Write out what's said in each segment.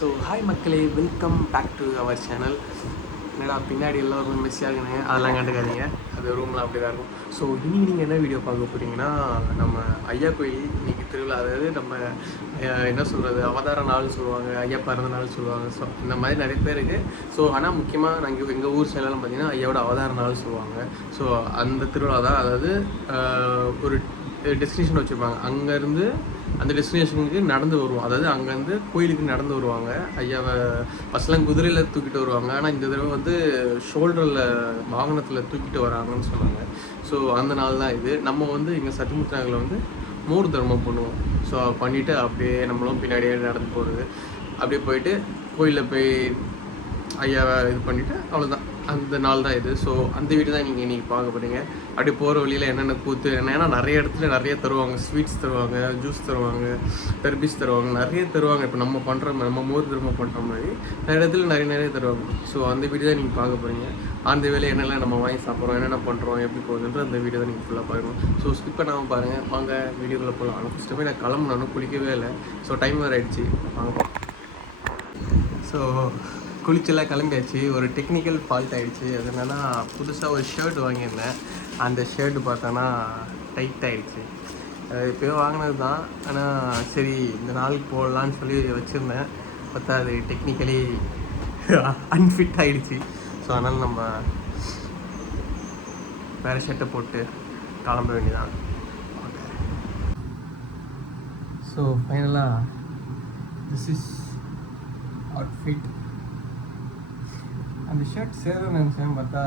So hi மக்களே, welcome back to our channel. என்னடா பின்னாடி எல்லோரும் மெஸ்ஸியாக இருக்குங்க, அதெல்லாம் கண்டுக்காதீங்க, அது ரூமில் அப்படி தான் இருக்கும். ஸோ இன்றைக்கி நீங்கள் என்ன வீடியோ பார்க்க போகிறீங்கன்னா, நம்ம ஐயா கோயில் இன்றைக்கி திருவிழா. அதாவது நம்ம என்ன சொல்கிறது, அவதார நாள் சொல்லுவாங்க, ஐயா பிறந்த நாள் சொல்லுவாங்க. ஸோ இந்த மாதிரி நிறைய பேர் இருக்குது. ஸோ ஆனால் முக்கியமாக நாங்கள் எங்கள் ஊர் சைடெல்லாம் பார்த்திங்கன்னா ஐயாவோட அவதார நாள் சொல்லுவாங்க. ஸோ அந்த திருவிழா தான். அதாவது ஒரு டெஸ்டினேஷன் வச்சுருப்பாங்க, அங்கேருந்து அந்த டெஸ்டினேஷனுக்கு நடந்து வருவோம். அதாவது அங்கேருந்து கோயிலுக்கு நடந்து வருவாங்க. ஐயாவை ஃபஸ்ட்லாம் குதிரையில் தூக்கிட்டு வருவாங்க, ஆனால் இந்த தடவை வந்து ஷோல்டரில் வாகனத்தில் தூக்கிட்டு வராங்கன்னு சொன்னாங்க. ஸோ அந்த நாள் தான் இது. நம்ம வந்து எங்கள் சத்தியமுத்திராங்கில் வந்து மோர் தர்மம் பண்ணுவோம். ஸோ பண்ணிவிட்டு அப்படியே நம்மளும் பின்னாடியே நடந்து போகிறது. அப்படியே போயிட்டு கோயிலில் போய் ஐயாவை இது பண்ணிவிட்டு அவ்வளோதான், அந்த நாள் தான் இது. ஸோ அந்த வீடு தான் நீங்கள் இன்றைக்கி பார்க்க போகிறீங்க. அப்படி போகிற வழியில் என்னென்ன கூத்து ஏன்னா நிறைய இடத்துல நிறைய தருவாங்க. ஸ்வீட்ஸ் தருவாங்க, ஜூஸ் தருவாங்க, பெர்பிஸ் தருவாங்க, நிறைய தருவாங்க. இப்போ நம்ம பண்ணுற நம்ம மோர் திரும்ப பண்ணுற மாதிரி நிறைய இடத்துல நிறைய தருவாங்க. ஸோ அந்த வீடு தான் நீங்கள் பார்க்க போகிறீங்க. அந்த வேலை என்னெல்லாம் நம்ம வாங்கி சாப்பிட்றோம், என்னென்ன பண்ணுறோம், எப்படி போகுதுன்ற அந்த வீடியோ தான் நீங்கள் ஃபுல்லாக பார்க்கணும். ஸோ ஸ்கிப் பண்ணாமல் பாருங்கள். வாங்க வீடியோக்குள்ளே போகலாம். ஆனால் ஃபஸ்ட்டு போய் நான் கிளம்புனாலும் குளிக்கவே இல்லை. ஸோ டைம் வேறு ஆகிடுச்சு, வாங்க. ஸோ குளிச்செல்லாம் கிளம்பியாச்சு. ஒரு டெக்னிக்கல் ஃபால்ட் ஆகிடுச்சு. அது என்னென்னா, புதுசாக ஒரு ஷர்ட் வாங்கியிருந்தேன். அந்த ஷர்ட்டு பார்த்தோன்னா டைட் ஆகிடுச்சு. இப்போயோ வாங்கினது தான், ஆனால் சரி இந்த நாளைக்கு போடலான்னு சொல்லி வச்சுருந்தேன். பார்த்தா அது டெக்னிக்கலி அன்ஃபிட் ஆகிடுச்சு. ஸோ அதனால் நம்ம வேறு ஷர்ட்டை போட்டு கிளம்ப வேண்டியதான். ஸோ ஃபைனலாக திஸ் இஸ் அவுட்ஃபிட். அந்த ஷர்ட் சேரன்னு நினச்சேன், பார்த்தா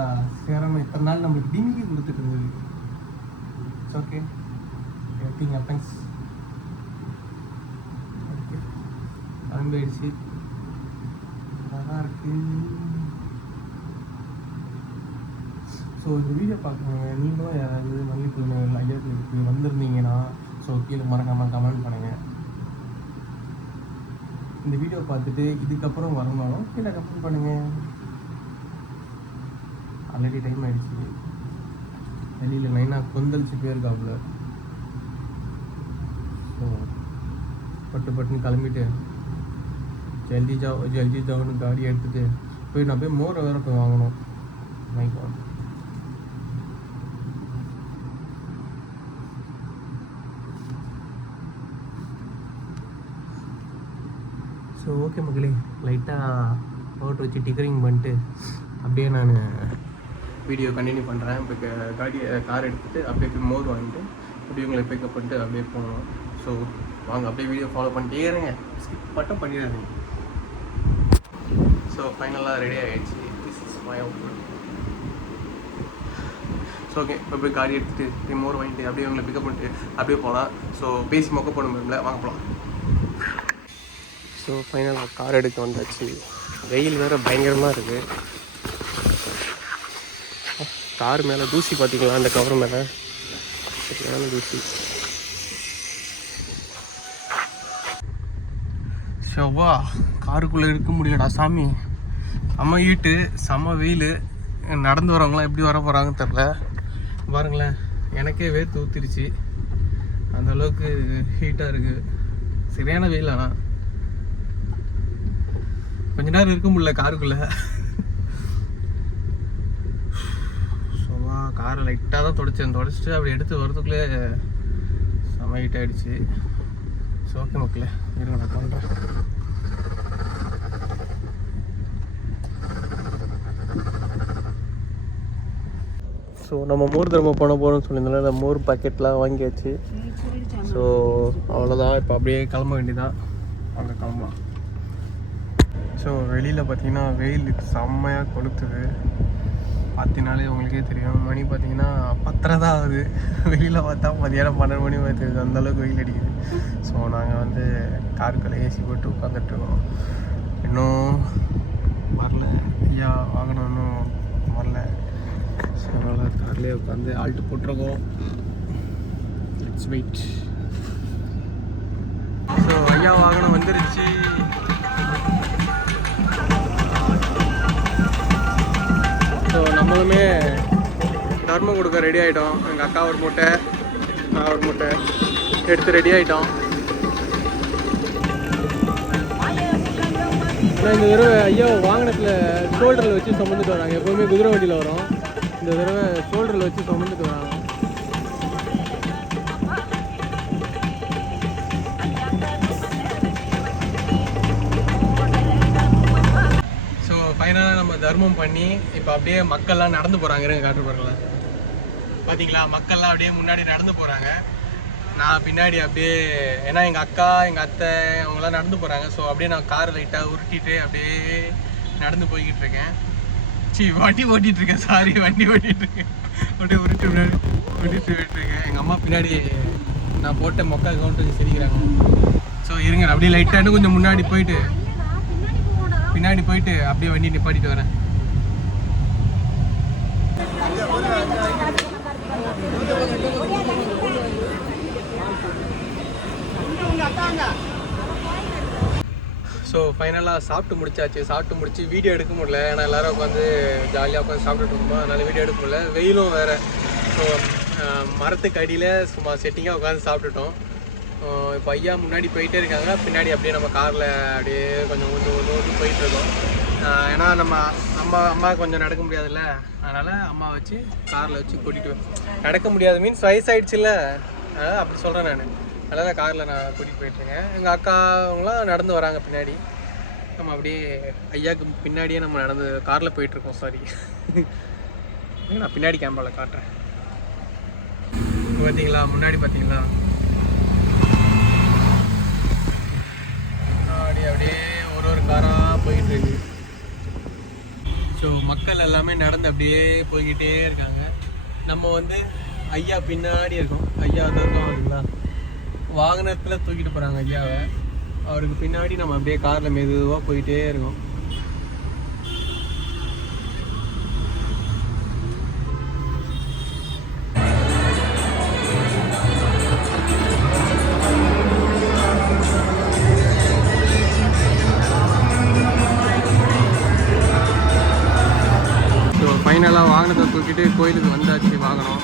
சேரணும். இத்தனை நாள் நம்மளுக்கு டிமிக்கி கொடுத்துட்டு இருந்தது. It's okay, everything happens. Okay, கிளம்பிடுச்சு. நல்லா இருக்குது. ஸோ இந்த வீடியோ பார்க்குறவங்க நீங்களும் யாராவது மல்லிகைப்பூ ஐயா கோயிலுக்கு வந்திருந்தீங்கன்னா ஸோ கீழே மறக்காமல் கமெண்ட் பண்ணுங்கள். இந்த வீடியோ பார்த்துட்டு இதுக்கப்புறம் வரணும் கீழே கமெண்ட் பண்ணுங்கள். ஆல்ரெடி டைம் ஆகிடுச்சு. வெளியில் லைனாக கொந்தளிச்சு போயிருக்காப்புல. ஸோ பட்டுன்னு கிளம்பிட்டு ஜல்தி ஜாவுன்னு காடி எடுத்துகிட்டு போய் நான் போய் மோரை வேறு போய் வாங்கணும். My God. ஸோ ஓகே மக்களே, லைட்டாக பவுட்ரு வச்சு டிக்கரிங் பண்ணிட்டு அப்படியே நான் வீடியோ கண்டினியூ பண்ணுறேன். இப்போ கார் எடுத்துகிட்டு அப்படியே போய் மோர் வாங்கிட்டு அப்படியே உங்களை பிக்கப் பண்ணிட்டு அப்படியே போகணும். ஸோ வாங்க அப்படியே வீடியோ ஃபாலோ பண்ணிட்டே இருங்க, ஸ்கிப் மட்டும் பண்ணிடுறேன். ஸோ ஃபைனலாக ரெடி ஆகிடுச்சு. This is my outfit. So okay, இப்போ போய் காடி எடுத்துகிட்டு மோர் வாங்கிட்டு அப்படியே உங்களை பிக்கப் பண்ணிட்டு அப்படியே போகலாம். ஸோ பேசி மொக்க போட முடியல, வாங்க போகலாம். ஸோ ஃபைனலாக கார் எடுக்க வந்தாச்சு. வெயில் வேறு பயங்கரமாக இருக்குது. கார் மேலே தூசி பார்த்திங்களா, அந்த கவர் மேலே சரியான தூசி. ஷோவா காருக்குள்ளே இருக்க முடியலடா சாமி. செம்ம ஹீட்டு, செம்ம வெயில். நடந்து வரவங்களாம் எப்படி வர போகிறாங்கன்னு தெரில. பாருங்களேன், எனக்கே வேர்த்து ஊற்றிருச்சு. அந்தளவுக்கு ஹீட்டாக இருக்குது. சரியான வெயில். ஆனால் கொஞ்ச நேரம் இருக்க முடியல காருக்குள்ளே. காரை லைட்டாக தான் தொடச்சிட்டு அப்படி எடுத்து வரதுக்குள்ளே செம்ம ஹீட் ஆகிடுச்சு. ஸோ ஓகே மக்களே, இருங்க நான் பண்ணுறேன். ஸோ நம்ம மோர் தர்மம் பண்ண போகிறோம்னு சொல்லியிருந்தோம்ல, அந்த மோர் பாக்கெட்லாம் வாங்கியாச்சு. ஸோ அவ்வளோதான், இப்போ அப்படியே கிளம்ப வேண்டியதான். அங்கே கிளம்பலாம். ஸோ வெளியில் பார்த்தீங்கன்னா வெயில் செம்மையாக கொளுத்துது. பார்த்தீங்கனாலே உங்களுக்கே தெரியும். மணி பார்த்தீங்கன்னா 10:30 தான் ஆகுது. வெளியில் பார்த்தா மதியானம் 12 மணி வருது. அந்தளவுக்கு வெயில் அடிக்குது. ஸோ நாங்கள் வந்து காருக்குள்ளே ஏசி போட்டு உட்காந்துட்ருக்கோம். இன்னும் வரல, ஐயா வாகனம் இன்னும் வரல. ஸோ அதனால் கார்லேயே உட்காந்து ஆல்ட்டு போட்டிருக்கோம். Let's wait. ஸோ ஐயா வாகனம் வந்துருச்சு. ஸோ நம்மளுமே தர்மம் கொடுக்க ரெடி ஆகிட்டோம். எங்கள் அக்கா ஒரு மூட்டை, நான் ஒரு மூட்டை எடுத்து ரெடி ஆகிட்டோம். ஆனால் இந்த தடவை ஐயா வாகனத்தில் ஷோல்டரில் வச்சு சுமந்துட்டு வராங்க. எப்போவுமே குதிரை வண்டியில் வரும், இந்த தடவை ஷோல்டரில் வச்சு சுமந்துட்டு வராங்க. ஸோ ஃபைனலாக நம்ம தர்மம் பண்ணி இப்போ அப்படியே மக்கள்லாம் நடந்து போகிறாங்க. இருங்க காட்டு போகிறல பார்த்தீங்களா, மக்கள்லாம் அப்படியே முன்னாடி நடந்து போகிறாங்க. நான் பின்னாடி அப்படியே, ஏன்னா எங்கள் அக்கா எங்கள் அத்தை அவங்களாம் நடந்து போகிறாங்க. ஸோ அப்படியே நான் காரை லைட்டாக உருட்டிட்டு அப்படியே நடந்து போய்கிட்டு இருக்கேன். வண்டி ஓட்டிகிட்ருக்கேன், சாரி வண்டி ஓட்டிகிட்ருக்கேன். அப்படியே உருட்டு முன்னாடி ஓட்டிகிட்டு போயிட்டுருக்கேன். எங்கள் அம்மா பின்னாடி நான் போட்ட மொக்கா கவுண்டருக்கு சிரிக்கிறாங்க. ஸோ இருங்க அப்படியே லைட்டாக இன்னும் கொஞ்சம் முன்னாடி போயிட்டு அப்படியே வண்டி நிப்பாட்டிட்டு வரேன். ஸோ ஃபைனலாக சாப்பிட்டு முடிச்சு வீடியோ எடுக்க முடியல. ஏன்னா எல்லோரும் உட்காந்து ஜாலியாக உட்காந்து சாப்பிட்டுட்டு இருக்கோம், அதனால் வீடியோ எடுக்க முடியல. வெயிலும் வேறு. ஸோ மரத்துக்கு அடியில் சும்மா செட்டிங்காக உட்காந்து சாப்பிட்டுட்டோம். இப்போ ஐயா முன்னாடி போயிட்டே இருக்காங்க, பின்னாடி அப்படியே நம்ம காரில் அப்படியே கொஞ்சம் போயிட்டுருக்கோம். ஏன்னா நம்ம அம்மா கொஞ்சம் நடக்க முடியாதுல்ல, அதனால் அம்மா வச்சு காரில் வச்சு கூட்டிகிட்டு நடக்க முடியாது மீன்ஸ் வயசாகிடுச்சு இல்லை, அதனால் அப்படி சொல்கிறேன் நான். அதனால் காரில் நான் கூட்டிகிட்டு போயிட்டுருக்கேன். எங்கள் அக்கா அவங்களாம் நடந்து வராங்க பின்னாடி. நம்ம அப்படியே ஐயாவுக்கு பின்னாடியே நம்ம நடந்து காரில் போயிட்டுருக்கோம். சாரி, நான் பின்னாடி கேமராவில் காட்டுறேன். பார்த்தீங்களா, முன்னாடி பார்த்தீங்களா, அப்படியே ஒரு காராக போயிட்டுருக்கு. ஸோ மக்கள் எல்லாமே நடந்து அப்படியே போய்கிட்டே இருக்காங்க. நம்ம வந்து ஐயா பின்னாடி இருக்கோம். ஐயா தான் இருக்கோம் அதுங்களா, வாகனத்தில் தூக்கிட்டு போகிறாங்க ஐயாவை. அவருக்கு பின்னாடி நம்ம அப்படியே காரில் மெதுவாக போயிட்டே இருக்கோம். ஸோ ஃபைனலாக வாகனத்தை தூக்கிட்டு கோயிலுக்கு வந்தாச்சு. வாகனம்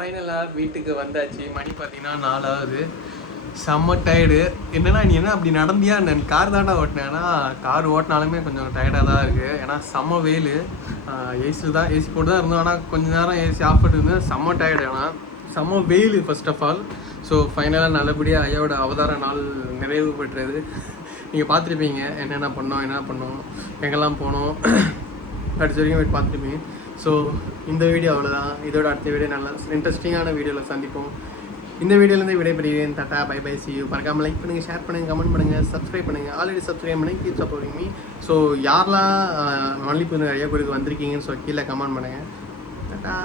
ஃபைனலாக வீட்டுக்கு வந்தாச்சு. மணி பார்த்தீங்கன்னா 4 ஆகுது. செம்ம டயர்டு. என்னன்னா நீ என்ன அப்படி நடந்தியா என்ன? நீ கார் தாண்டா ஓட்டினேன்னா கார் ஓட்டினாலுமே கொஞ்சம் டயர்டாக தான் இருக்குது. ஏன்னா செம்ம வெயில். ஏசி போட்டு தான் இருந்தோம். ஆனால் கொஞ்ச நேரம் ஏசி ஆஃப் பண்ணிட்டு இருந்தேன். செம்ம டயர்டு. ஆனால் செம்ம வெயில் ஃபர்ஸ்ட் ஆஃப் ஆல். ஸோ ஃபைனலாக நல்லபடியாக ஐயாவோட அவதார நாள் நிறைவு பெற்றது. நீங்கள் பார்த்துருப்பீங்க என்னென்ன பண்ணோம் எங்கெல்லாம் போனோம் கடைசி வரைக்கும் போய் பார்த்துருப்பீங்க. ஸோ இந்த வீடியோ அவ்வளோதான். இதோட அடுத்த வீடியோ நல்லா இன்ட்ரெஸ்டிங்கான வீடியோவில் சந்திப்போம். இந்த வீடியோலேருந்து விடைபெறுகிறேன். டாட்டா பை பை சி யூ. மறக்காமல் லைக் பண்ணுங்கள், ஷேர் பண்ணுங்கள், கமெண்ட் பண்ணுங்கள், சப்ஸ்கிரைப் பண்ணுங்கள். ஆல்ரெடி சப்ஸ்கிரைப் பண்ணி கீப் சப்போர்ட்டிங் மீ. ஸோ யாரெல்லாம் மல்லிப்பூ நிறைய கோயிலுக்கு வந்திருக்கீங்கன்னு கீழே கமெண்ட் பண்ணுங்கள். டாட்டா.